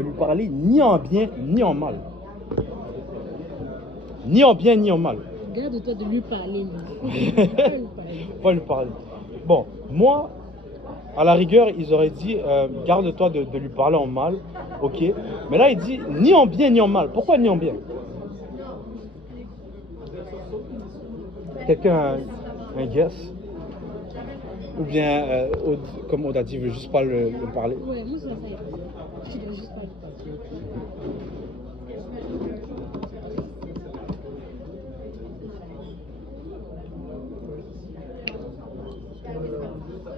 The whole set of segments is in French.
lui parler ni en bien ni en mal. Ni en bien ni en mal. Garde-toi de lui parler. Pas lui parler. Bon, moi, à la rigueur, ils auraient dit garde-toi de lui parler en mal, ok. Mais là, il dit ni en bien ni en mal. Pourquoi ni en bien? Quelqu'un a un guess? Ou bien, comme Oda dit, il veut juste pas le parler. Ouais, moi, ça y est. Tu dois juste pas lui parler.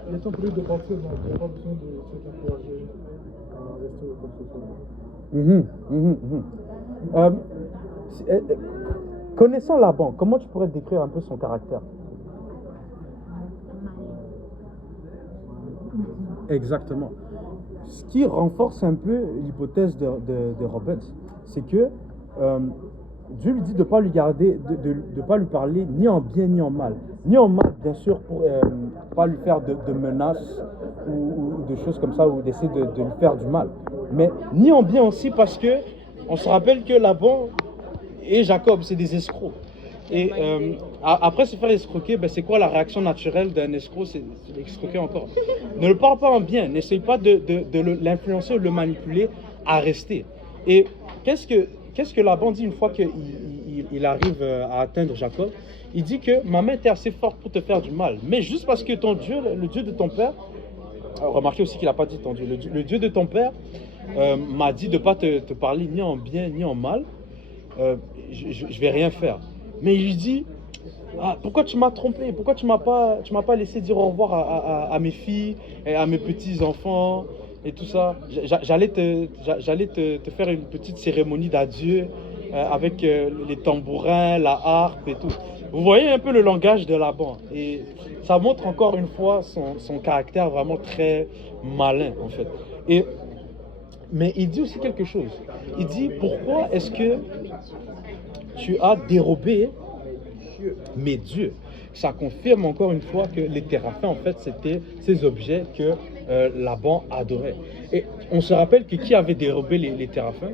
Il est temps pour lui de partir, donc il n'y a pas besoin de s'encourager à rester au comme ce soit. Connaissant Laban, comment tu pourrais décrire un peu son caractère? Exactement. Ce qui renforce un peu l'hypothèse de Robbins, c'est que Dieu lui dit de ne pas lui garder, de pas lui parler ni en bien ni en mal. Ni en mal, bien sûr, pour pas lui faire de menaces ou de choses comme ça, ou d'essayer de lui faire du mal. Mais ni en bien aussi, parce que on se rappelle que Laban et Jacob, c'est des escrocs. Et après se faire escroquer, ben, c'est quoi la réaction naturelle d'un escroc? C'est l'escroquer encore. Ne le parle pas en bien, n'essaye pas de l'influencer ou de le manipuler à rester. Et qu'est-ce que Laban dit une fois qu'il arrive à atteindre Jacob? Il dit que ma main était assez forte pour te faire du mal. Mais juste parce que ton Dieu, le Dieu de ton père, remarquez aussi qu'il n'a pas dit ton Dieu, le Dieu de ton père m'a dit de ne pas te parler ni en bien ni en mal, je ne vais rien faire. Mais il lui dit, pourquoi tu m'as trompé? Pourquoi tu m'as pas laissé dire au revoir à mes filles et à mes petits-enfants et tout ça? J'allais te faire une petite cérémonie d'adieu avec les tambourins, la harpe et tout. Vous voyez un peu le langage de Laban. Et ça montre encore une fois son caractère vraiment très malin en fait. Mais il dit aussi quelque chose. Il dit, pourquoi est-ce que tu as dérobé mes dieux? Ça confirme encore une fois que les téraphins, en fait, c'était ces objets que Laban adorait. Et on se rappelle que qui avait dérobé les téraphins?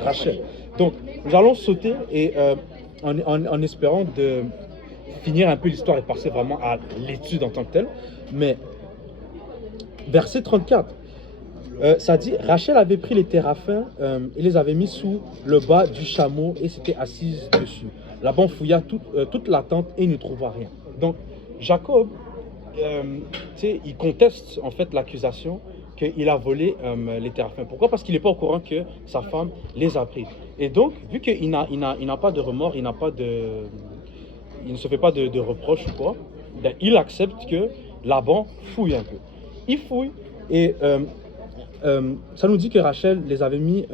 Rachel. Donc, nous allons sauter et en espérant de finir un peu l'histoire et passer vraiment à l'étude en tant que telle. Mais, verset 34. Ça dit, Rachel avait pris les téraphins et les avait mis sous le bas du chameau et s'était assise dessus. Laban fouilla toute la tente et ne trouva rien. Donc, Jacob, il conteste en fait l'accusation qu'il a volé les téraphins. Pourquoi? Parce qu'il n'est pas au courant que sa femme les a pris. Et donc, vu qu'il n'a pas de remords, il ne se fait pas de reproches ou quoi, ben, il accepte que Laban fouille un peu. Il fouille et ça nous dit que Rachel les avait mis,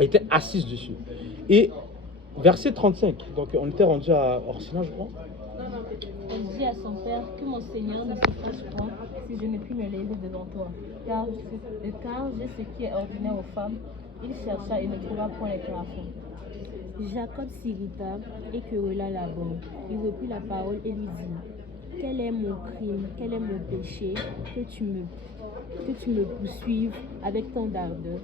était assise dessus. Et verset 35, donc on était rendu à Orsina, je crois. Elle dit à son père que mon Seigneur ne se fâche point si je ne puis me lever devant toi, car j'ai ce qui est ordinaire aux femmes. Il chercha et ne trouva point les téraphins. Jacob s'irrita et querella Laban. Il reprit la parole et lui dit: quel est mon crime, quel est mon péché que tu me poursuives avec tant d'ardeur?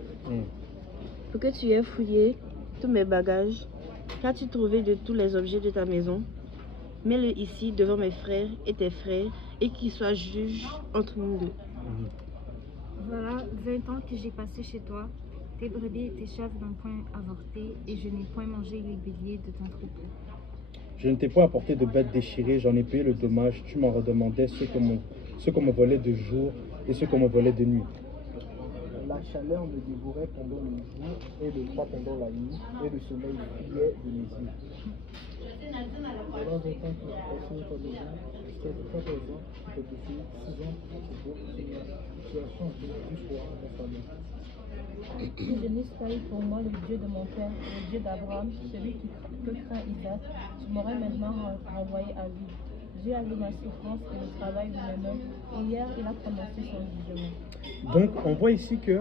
Pour que tu aies fouillé tous mes bagages, qu'as-tu trouvé de tous les objets de ta maison? Mets-le ici devant mes frères et tes frères, et qu'ils soient juges entre nous deux. Voilà 20 ans que j'ai passé chez toi. Tes brebis et tes chèvres n'ont point avorté, et je n'ai point mangé les béliers de ton troupeau. Je ne t'ai pas apporté de bêtes déchirées, j'en ai payé le dommage. Tu m'en redemandais ce qu'on me volait de jour et ce qu'on me volait de nuit. La chaleur me dévorait pendant le jour et le froid pendant la nuit, et le soleil brillait de mes yeux. Voilà 20 ans que j'ai passé au tas de gens, jusqu'à 14 ans, j'ai passé 6 ans pour une situation un peu plus pour ma famille. Si je n'eusse pas eu pour moi le Dieu de mon père, le Dieu d'Abraham, celui que craint Isaac, tu m'aurais maintenant renvoyé à vie. Dieu a vu ma souffrance et le travail de mes mains, et hier il a prononcé son jugement. Donc on voit ici que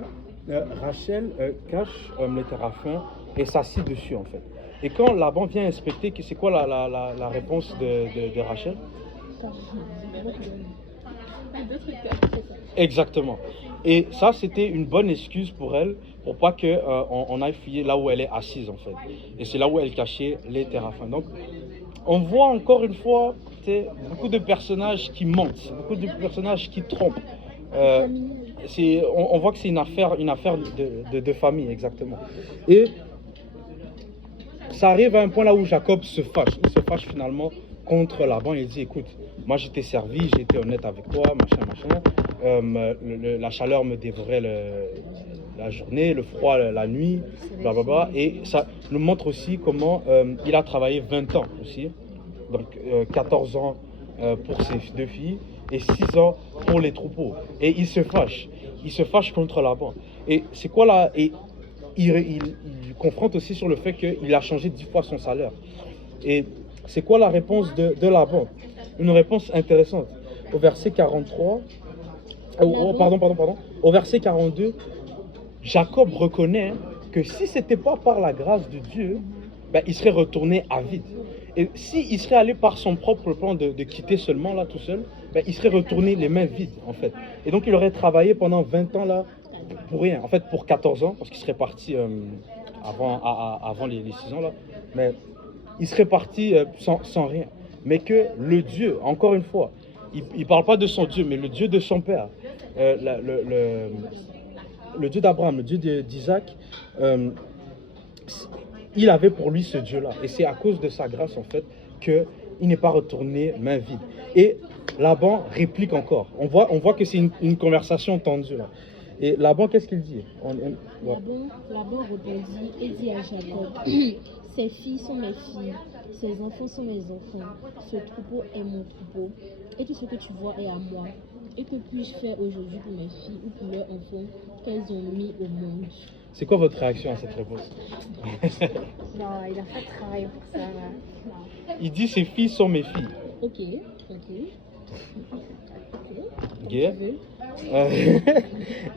Rachel cache les téraphins et s'assied dessus en fait. Et quand Laban vient inspecter, c'est quoi la réponse de Rachel? D'autres cas, c'est ça. Exactement. Et ça, c'était une bonne excuse pour elle, pour pas que on aille fouiller là où elle est assise en fait. Et c'est là où elle cachait les téraphins. Donc, on voit encore une fois beaucoup de personnages qui mentent, beaucoup de personnages qui trompent. Euh, on voit que c'est une affaire de famille, exactement. Et ça arrive à un point là où Jacob se fâche. Il se fâche finalement contre Laban. Il dit, écoute, moi je t'ai servi, j'ai été honnête avec toi, machin. La chaleur me dévorait la journée, le froid la nuit, blablabla. Et ça nous montre aussi comment il a travaillé 20 ans aussi. Donc 14 ans pour ses deux filles et 6 ans pour les troupeaux. Et il se fâche. Il se fâche contre Laban. Et c'est quoi là? Et il confronte aussi sur le fait qu'il a changé 10 fois son salaire. Et c'est quoi la réponse de Laban? Une réponse intéressante. Au verset 43, pardon. Au verset 42, Jacob reconnaît que si ce n'était pas par la grâce de Dieu, ben, il serait retourné à vide. Et s'il serait allé par son propre plan de quitter seulement là tout seul, ben, il serait retourné les mains vides en fait. Et donc il aurait travaillé pendant 20 ans là pour rien. En fait pour 14 ans, parce qu'il serait parti avant les 6 ans là. Mais il serait parti sans rien. Mais que le Dieu, encore une fois, il ne parle pas de son Dieu, mais le Dieu de son père, le Dieu d'Abraham, le Dieu d'Isaac, il avait pour lui ce Dieu-là. Et c'est à cause de sa grâce, en fait, qu'il n'est pas retourné main vide. Et Laban réplique encore. On voit que c'est une conversation tendue, là. Et Laban, qu'est-ce qu'il dit? Laban répondit et dit à Jacob, ces filles sont mes filles, ces enfants sont mes enfants, ce troupeau est mon troupeau, et tout ce que tu vois est à moi. Et que puis-je faire aujourd'hui pour mes filles ou pour leurs enfants qu'elles ont mis au monde? C'est quoi votre réaction à cette réponse? Non, il a pas de travail pour ça. Là. Il dit, ces filles sont mes filles. Ok. Ok.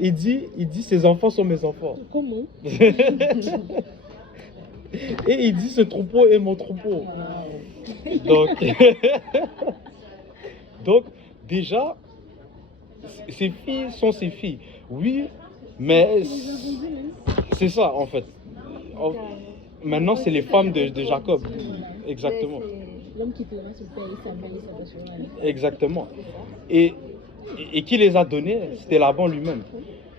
Il dit, ces enfants sont mes enfants. Comment? Et il dit, ce troupeau est mon troupeau. Donc déjà, ses filles sont ses filles. Oui, mais c'est ça en fait. Maintenant, c'est les femmes de Jacob. Exactement. L'homme qui plaiera son père et sa mère et sa passion. Exactement. Et qui les a donnés? C'était Laban lui-même.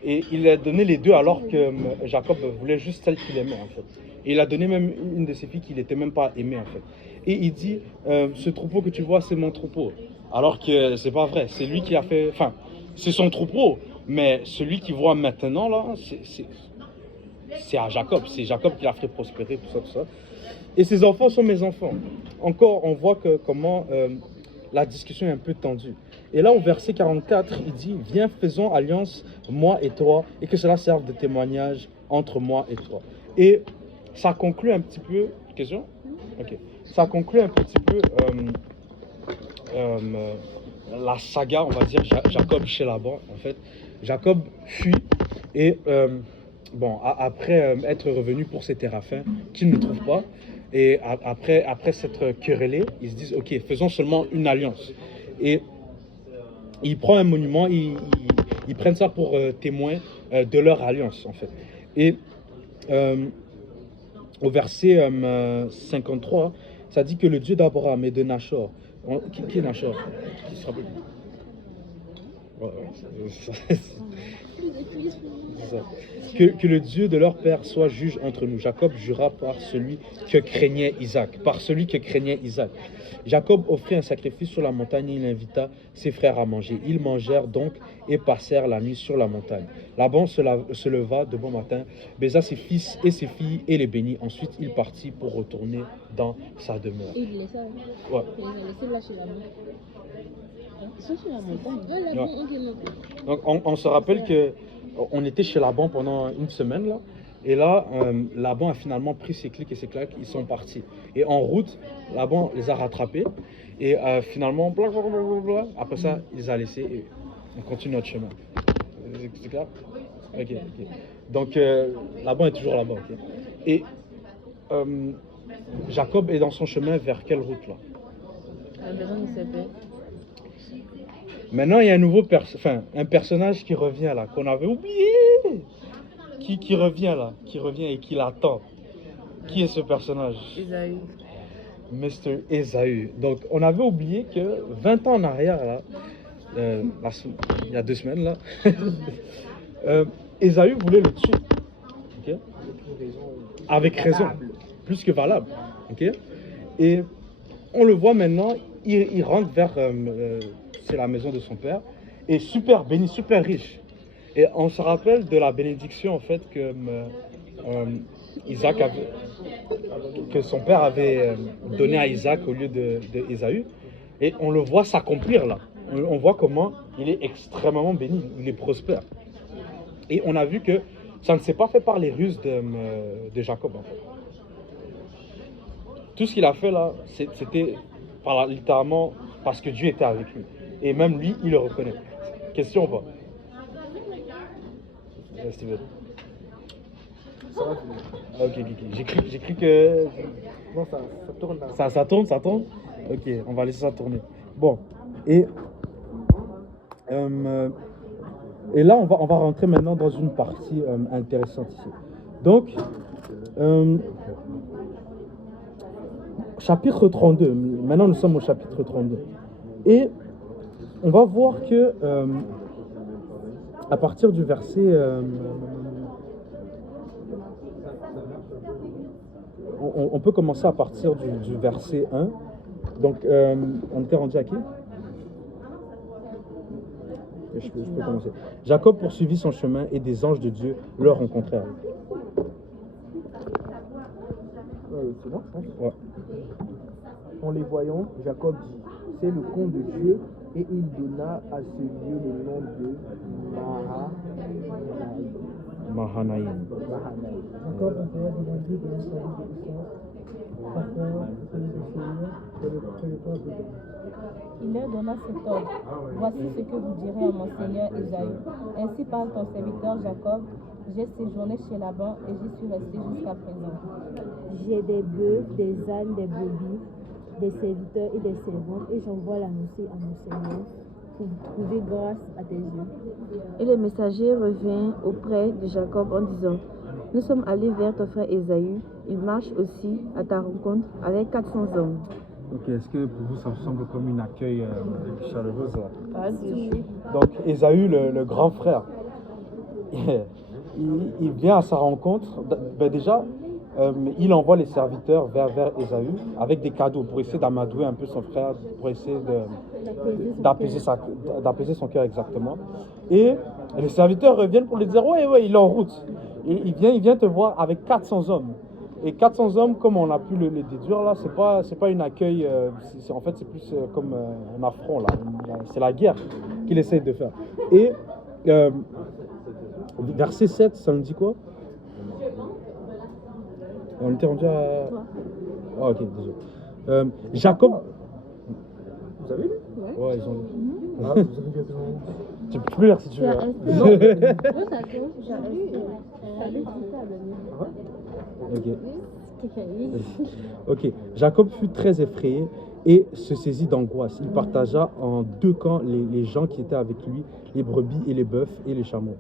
Et il a donné les deux alors que Jacob voulait juste celle qu'il aimait en fait. Et il a donné même une de ses filles qu'il n'était même pas aimé en fait. Et il dit, ce troupeau que tu vois, c'est mon troupeau. Alors que c'est pas vrai. C'est lui qui a fait... Enfin, c'est son troupeau. Mais celui qui voit maintenant là, c'est à Jacob. C'est Jacob qui l'a fait prospérer, tout ça. Et ses enfants sont mes enfants. Encore, on voit comment la discussion est un peu tendue. Et là, au verset 44, il dit, viens, faisons alliance, moi et toi, et que cela serve de témoignage entre moi et toi. Et ça conclut un petit peu... Question? Ok. Ça conclut un petit peu la saga, on va dire, Jacob chez Laban, en fait. Jacob fuit et, après être revenu pour ses téraphins qu'il ne trouve pas, et après s'être querellé, ils se disent, ok, faisons seulement une alliance. Et il prend un monument, ils prennent ça pour témoin de leur alliance, en fait. Et au verset 53, ça dit que le Dieu d'Abraham et de Nachor, qui est Nachor? Qui se rappelle? Que le Dieu de leur père soit juge entre nous. Jacob jura par celui que craignait Isaac. Jacob offrit un sacrifice sur la montagne et il invita ses frères à manger. Ils mangèrent donc et passèrent la nuit sur la montagne. Laban se leva de bon matin, baisa ses fils et ses filles et les bénit. Ensuite, il partit pour retourner dans sa demeure. Et il laissa, Ouais. il les a laissés là chez la montagne. Ils sont sur la montagne. Ouais. Donc, on se rappelle que on était chez Laban pendant une semaine là, et là, Laban a finalement pris ses clics et ses claques, ils sont partis. Et en route, Laban les a rattrapés, et finalement, blablabla, après ça, il les a laissés, et on continue notre chemin. C'est clair? Ok. Donc, Laban est toujours là-bas, ok. Et Jacob est dans son chemin vers quelle route là? La maison de ses pères. Maintenant, il y a un nouveau un personnage qui revient là, qu'on avait oublié. Qui revient là, qui revient et qui l'attend. Qui est ce personnage? Esaü. Mr. Esaü. Donc, on avait oublié que 20 ans en arrière, là, il y a 2 semaines, là, Esaü voulait le tuer. Ok? Avec raison. Plus que valable. Ok? Et on le voit maintenant, il rentre vers c'est la maison de son père, et super béni, super riche. Et on se rappelle de la bénédiction en fait que Isaac avait, que son père avait donné à Isaac au lieu de Ésaü. Et on le voit s'accomplir là. On voit comment il est extrêmement béni, il est prospère. Et on a vu que ça ne s'est pas fait par les ruses de Jacob en fait. Tout ce qu'il a fait là, c'était littéralement parce que Dieu était avec lui. Et même lui, il le reconnaît. Question ou pas? Steven. Ça va, Ok. J'ai cru que... non, ça tourne là. Ça tourne? Ok, on va laisser ça tourner. Bon, et là, on va rentrer maintenant dans une partie intéressante ici. Donc, chapitre 32. Maintenant, nous sommes au chapitre 32. Et on va voir que à partir du verset... on peut commencer à partir du verset 1. Donc, on était rendu à qui? Je peux commencer. Jacob poursuivit son chemin et des anges de Dieu le rencontrèrent. C'est bon, je pense. Ouais. En les voyant, Jacob dit, c'est le compte de Dieu, et il donna à ce lieu le nom de Mahanaïm. Jacob envoya devant Dieu de la salut de puissance, passeur, celui du Seigneur, et le peuple de Dieu. Il leur donna cet ordre. Voici ce que vous direz à mon seigneur Ésaü. Ainsi parle ton serviteur Jacob. J'ai séjourné chez Laban et j'y suis resté jusqu'à présent. J'ai des bœufs, des ânes, des brebis, des serviteurs et des servantes, et j'envoie l'annoncer à mon Seigneur pour trouver grâce à tes yeux. Et le messager revint auprès de Jacob en disant, nous sommes allés vers ton frère Ésaü. Il marche aussi à ta rencontre avec 400 hommes. Ok, est-ce que pour vous ça vous semble comme une accueil chaleureuse là? Vas-y. Donc Ésaü, le grand frère, il vient à sa rencontre. Déjà, il envoie les serviteurs vers Ésaü avec des cadeaux pour essayer d'amadouer un peu son frère, pour essayer d'apaiser son cœur exactement. Et les serviteurs reviennent pour lui dire ouais, il est en route. Et il vient te voir avec 400 hommes. Et 400 hommes, comme on a pu le déduire là, c'est pas une accueil, en fait c'est plus comme un affront là, c'est la guerre qu'il essaye de faire. Et verset 7, ça nous dit quoi? On était rendu à... Ah ok, désolé. Jacob... Vous avez lu? Ouais, ils ont lu. Ah, vous avez lu. Tu peux lire si tu veux. Ok. Ok. Jacob fut très effrayé et se saisit d'angoisse. Il partagea en 2 camps les gens qui étaient avec lui, les brebis et les bœufs et les chameaux.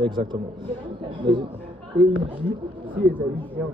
Exactement. Vas-y. Et il dit, si Ésaü vient